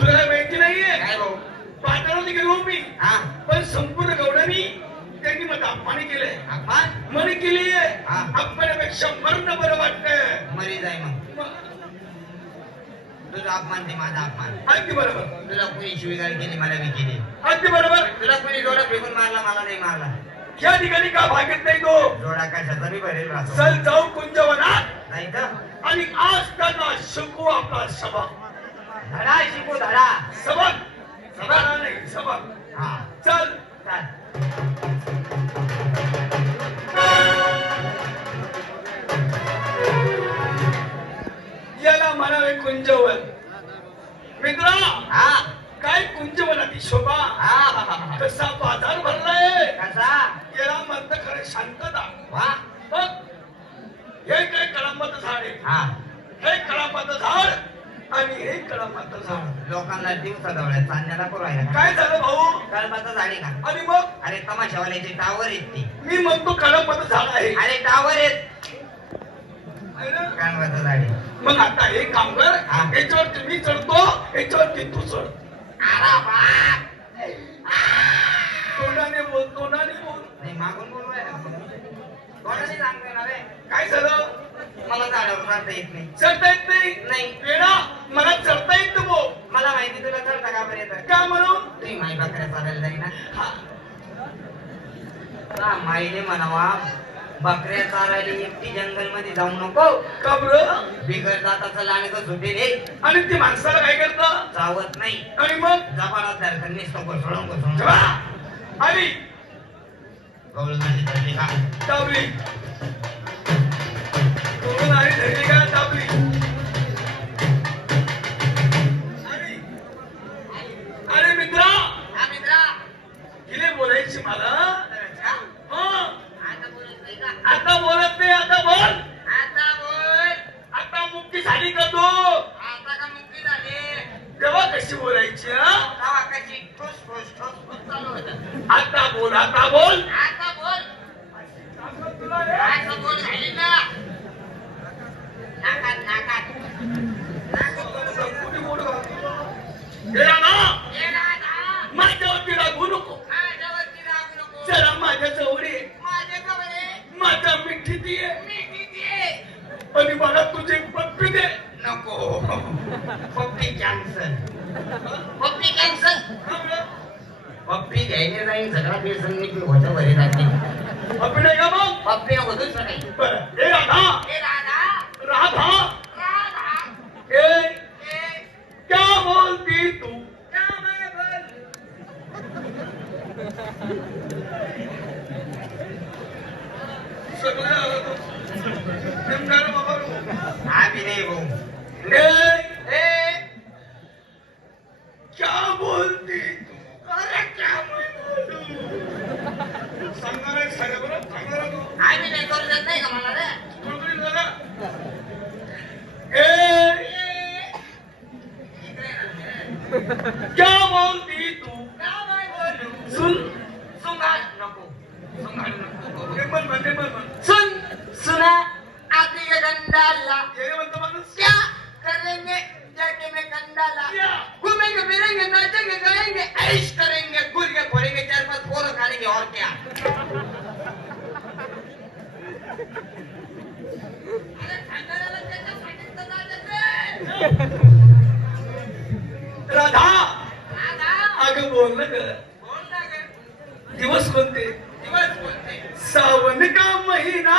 तुला काय माहिती नाहीये? काय भाऊ? मी. हा. पण संपूर्ण गौडानी त्यांनी मला अपमान केलंय. आपण म्हणे केली हा. अपमानापेक्षा मरण बरं वाटत मरी जाय मग. तुझा अपमान ते माझा अपमान. अगदी बरोबर. तुला कुणी शिवीगाळ केली मला केली? अगदी बरोबर. तुला कुणी जोडा फेकून मारला मला नाही मारला? या ठिकाणी का भागत नाही तो? जोडा कशाचा बी भरेल राहतो. चल जाऊ कुंजवनात. नाही तर आणि आज त्यांना शिकू आपला सबक धडा शिकू धडा. सबक. सबक. नाही सबक. हा. चल. चाल. याला म्हणावे कुंजवन. मित्रा हा. काय कुंजवनाची शोभा? हा हा, हा, हा. कसा बाजार भरलाय? कसा? याला म्हणत खरं शांतता. वा. बघ. हे काय कळंबाचं झाड आहे. हा. हे कळंबाचं झाड आणि हे कळंबाचं झाड लोकांना दिवसा जवळ चालण्याला करू राहिला काय झालं भाऊ? कळबाचं झाडी का? आणि मग? अरे तमाशावाल्याचे टावर आहेत ते. मी म्हणतो कळंबाचं झाड आहे. अरे टावर आहेत. आहे ना? झाडी मग आता हे काम कर. याच्यावरती मी चढतो याच्यावरती तू चढ. अरे बाप! तोंडाने बोल तोंडाने बोल? नाही मागून बोलू राहिला. कोणाने सांगतोय ना रे काय झालं? मला झाडावर चढता येत नाही. चढता येत नाही? नाही. वेडा? मला चढता येत भाऊ मला माहिती तुला चढता का बरं येतं का म्हणून? तुम्ही माई बकऱ्या चालायला जाई ना. माईने म्हणावा बकऱ्या चालायला एकटी जंगलमध्ये जाऊ नको. का बरं? बिगर जाताचं लाणकं सुटे रे. आणि ते माणसाला काय करतं? चावत नाही. आणि मग? जबाडात धरतं नुसतं कोसळून कोसळून आली गवळ माझी धरली का? आता बोलत नाही का आता बोलत नाही आता बोल. आता बोल. आता मुक्ती झाली का तू? आता का मुक्ती झाली? तेव्हा कशी बोलायची हं? आता बोल आता बोल सांगतो तुला रे. आता बोल झाली ना नाकात नाकात कुठे बोलू का? हे रामा, ये राधा माझ्यावरती रागवू नको माझ्यावरती रागू नको जरा माझ्या जवळ ये माझे कपडे माझ्या मिठी दे मी किती आणि मला तुझे पप्पी दे नको पप्पी कॅन्सल पप्पी कॅन्सल पप्पी घ्यायला जाईल सगळा बेसन मी होतं बरे जाते. पप्पी नाही का मग? पप्पी नको दुसरं काही. बरं. हे राधा. ए राधा. राधा. राधा. ए. ए. क्या बोलती तू? क्या मैं बोल? सगळं आलं तू. नेमका रे बाबा. हा बी नाही भाऊ ए, ए क्या बोलती तू अरे क्या मैं बोलू सांगणार आहे सांगा बरं सांगणार आहे तू आम्ही नाही करू देत नाही का मला रे क्या बोलती तू क्या सुन सुंगाड नको सुंगाड नको सुन सुना आती राधा! अगं बोल ना ग. दिवस कोणते? दिवस बोलते सावन का महिना?